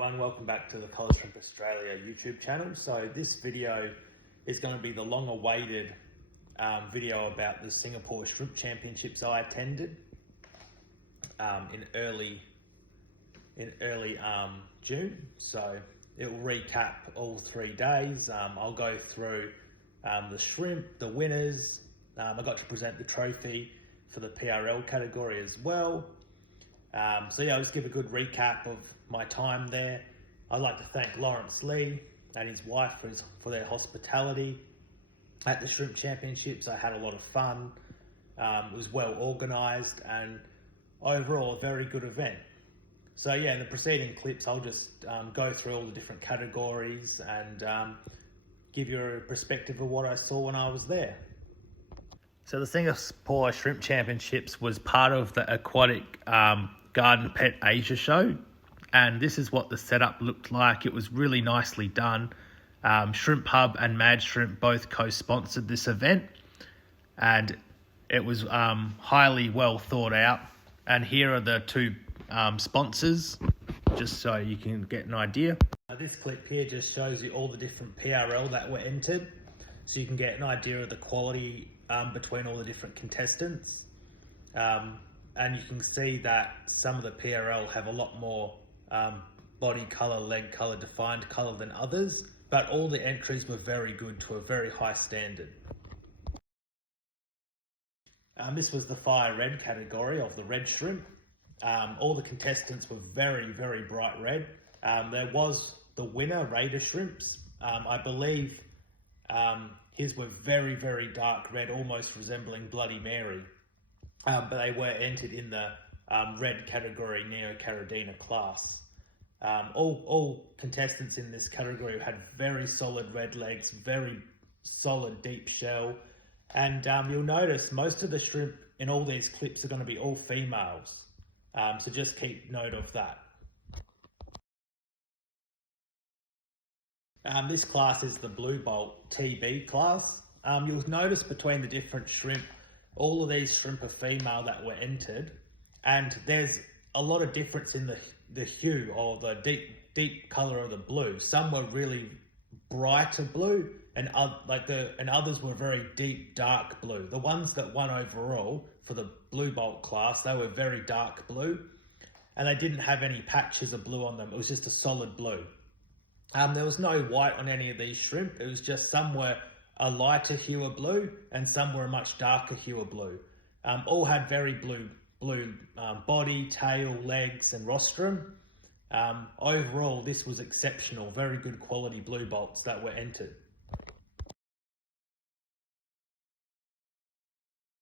everyone, welcome back to the Colour Shrimp Australia YouTube channel. So this video is going to be the long-awaited video about the Singapore Shrimp Championships I attended in early June. So it will recap all 3 days. I'll go through the shrimp, the winners. I got to present the trophy for the PRL category as well. So yeah, I'll just give a good recap of my time there. I'd like to thank Lawrence Lee and his wife for their hospitality at the Shrimp Championships. I had a lot of fun. It was well organised and overall a very good event. So yeah, in the preceding clips, I'll just go through all the different categories and give you a perspective of what I saw when I was there. So the Singapore Shrimp Championships was part of the Aquatic Garden Pet Asia show, and this is what the setup looked like. It was really nicely done. Shrimp Hub and Mad Shrimp both co-sponsored this event, and it was highly well thought out. And here are the two sponsors, just so you can get an idea. This clip here just shows you all the different PRL that were entered, so you can get an idea of the quality between all the different contestants. And you can see that some of the PRL have a lot more body colour, leg colour, defined colour than others, but all the entries were very good to a very high standard. This was the fire red category of the red shrimp. All the contestants were very, very bright red. There was the winner, Raider Shrimps. I believe his were very, very dark red, almost resembling Bloody Mary. But they were entered in the red category Neocaridina class. All contestants in this category had very solid red legs, very solid deep shell. And you'll notice most of the shrimp in all these clips are going to be all females. So just keep note of that. This class is the Blue Bolt TB class. You'll notice between the different shrimp, all of these shrimp are female that were entered, and there's a lot of difference in the hue or the deep color of the blue. Some were really brighter blue, and others were very deep dark blue. The ones that won overall for the Blue Bolt class, they were very dark blue, and they didn't have any patches of blue on them. It was just a solid blue. There was no white on any of these shrimp. It was just some were a lighter hue of blue and some were a much darker hue of blue. All had very blue body, tail, legs and rostrum. Overall, this was exceptional, very good quality blue bolts that were entered.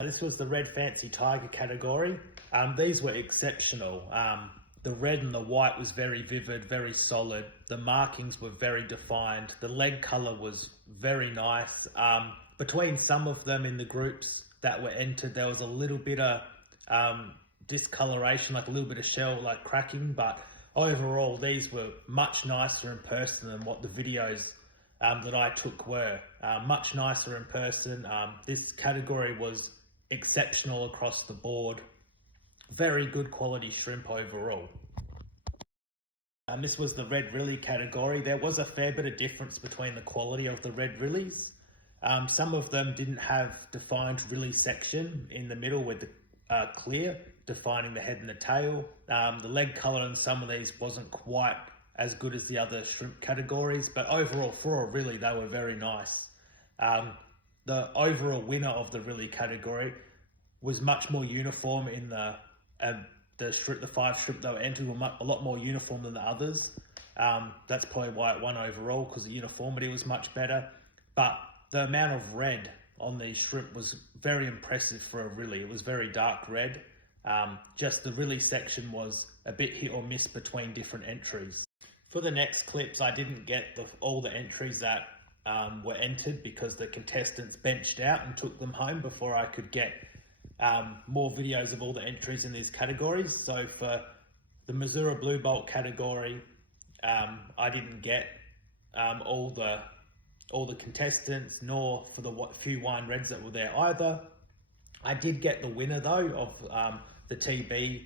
This was the Red Fancy Tiger category. These were exceptional. The red and the white was very vivid, very solid. The markings were very defined. The leg colour was very nice. Between some of them in the groups that were entered, there was a little bit of discoloration, like a little bit of shell, like cracking. But overall, these were much nicer in person than what the videos that I took were. Much nicer in person. This category was exceptional across the board. Very good quality shrimp overall. This was the Red Rilly category. There was a fair bit of difference between the quality of the Red Rillies. Some of them didn't have defined Rilly section in the middle with the clear, defining the head and the tail. The leg colour in some of these wasn't quite as good as the other shrimp categories, but overall for a Rilly they were very nice. The overall winner of the Rilly category was much more uniform in the 5 shrimp that were entered were a lot more uniform than the others. That's probably why it won overall, because the uniformity was much better. But the amount of red on these shrimp was very impressive for a Rilly. It was very dark red. Just the Rilly section was a bit hit or miss between different entries. For the next clips, I didn't get all the entries that were entered because the contestants benched out and took them home before I could get more videos of all the entries in these categories. So for the Missouri Blue Bolt category, I didn't get all the contestants, nor for the few wine reds that were there either. I did get the winner though of the TB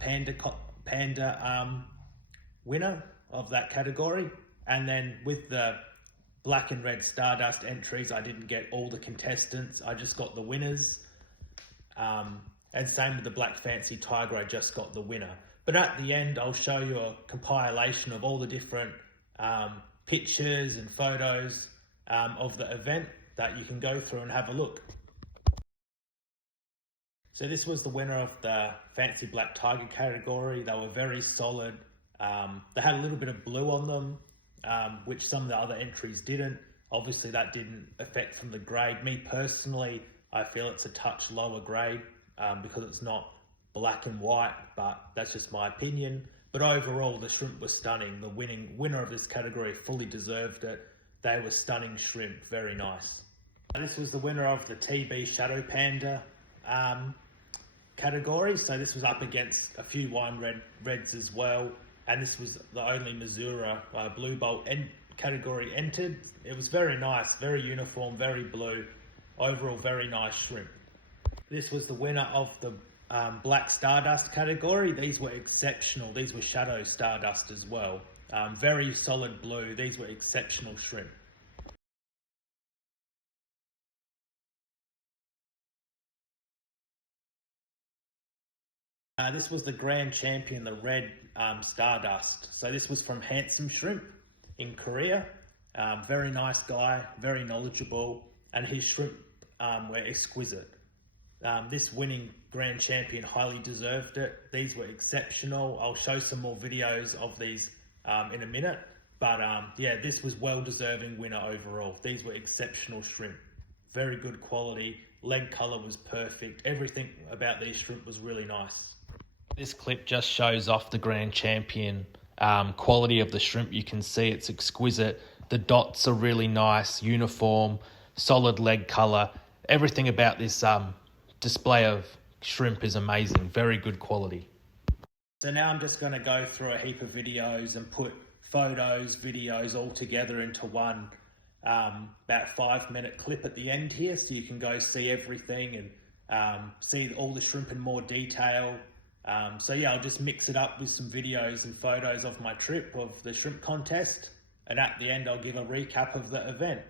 Panda winner of that category. And then with the black and red Stardust entries, I didn't get all the contestants, I just got the winners. And same with the Black Fancy Tiger, I just got the winner. But at the end, I'll show you a compilation of all the different pictures and photos of the event that you can go through and have a look. So this was the winner of the Fancy Black Tiger category. They were very solid. They had a little bit of blue on them, which some of the other entries didn't. Obviously that didn't affect from the grade. Me personally, I feel it's a touch lower grade because it's not black and white, but that's just my opinion. But overall, the shrimp was stunning. The winner of this category fully deserved it. They were stunning shrimp, very nice. This was the winner of the TB Shadow Panda category. So this was up against a few wine reds as well. And this was the only Missouri Blue Bolt category entered. It was very nice, very uniform, very blue. Overall, very nice shrimp. This was the winner of the Black Stardust category. These were exceptional. These were Shadow Stardust as well. Very solid blue. These were exceptional shrimp. This was the grand champion, the red Stardust. So this was from Handsome Shrimp in Korea. Very nice guy, very knowledgeable, and his shrimp were exquisite. This winning grand champion highly deserved it. These were exceptional. I'll show some more videos of these in a minute. But yeah, this was well-deserving winner overall. These were exceptional shrimp. Very good quality. Leg color was perfect. Everything about these shrimp was really nice. This clip just shows off the grand champion quality of the shrimp. You can see it's exquisite. The dots are really nice, uniform, solid leg color. Everything about this display of shrimp is amazing. Very good quality. So now I'm just going to go through a heap of videos and put photos, videos all together into one about 5-minute clip at the end here, so you can go see everything and see all the shrimp in more detail. So yeah, I'll just mix it up with some videos and photos of my trip, of the shrimp contest, and at the end I'll give a recap of the event.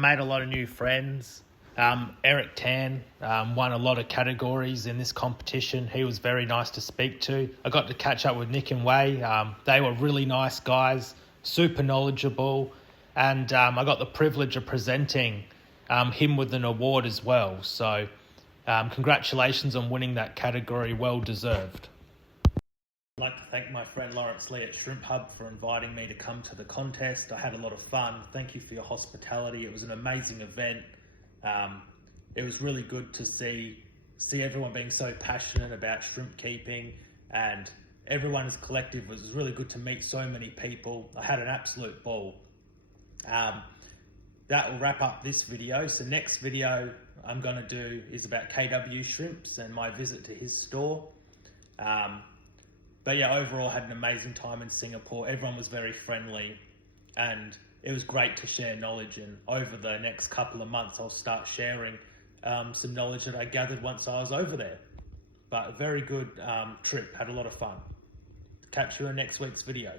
made a lot of new friends. Eric Tan won a lot of categories in this competition. He was very nice to speak to. I got to catch up with Nick and Wei. They were really nice guys, super knowledgeable, and I got the privilege of presenting him with an award as well. So congratulations on winning that category, well deserved. I'd like to thank my friend Lawrence Lee at Shrimp Hub for inviting me to come to the contest. I had a lot of fun. Thank you for your hospitality. It was an amazing event. It was really good to see everyone being so passionate about shrimp keeping, and everyone as collective. It was really good to meet so many people. I had an absolute ball. That will wrap up this video. So next video I'm going to do is about KW Shrimps and my visit to his store. But yeah, overall had an amazing time in Singapore. Everyone was very friendly, and it was great to share knowledge. And over the next couple of months, I'll start sharing some knowledge that I gathered once I was over there. But a very good trip, had a lot of fun. Catch you in next week's video.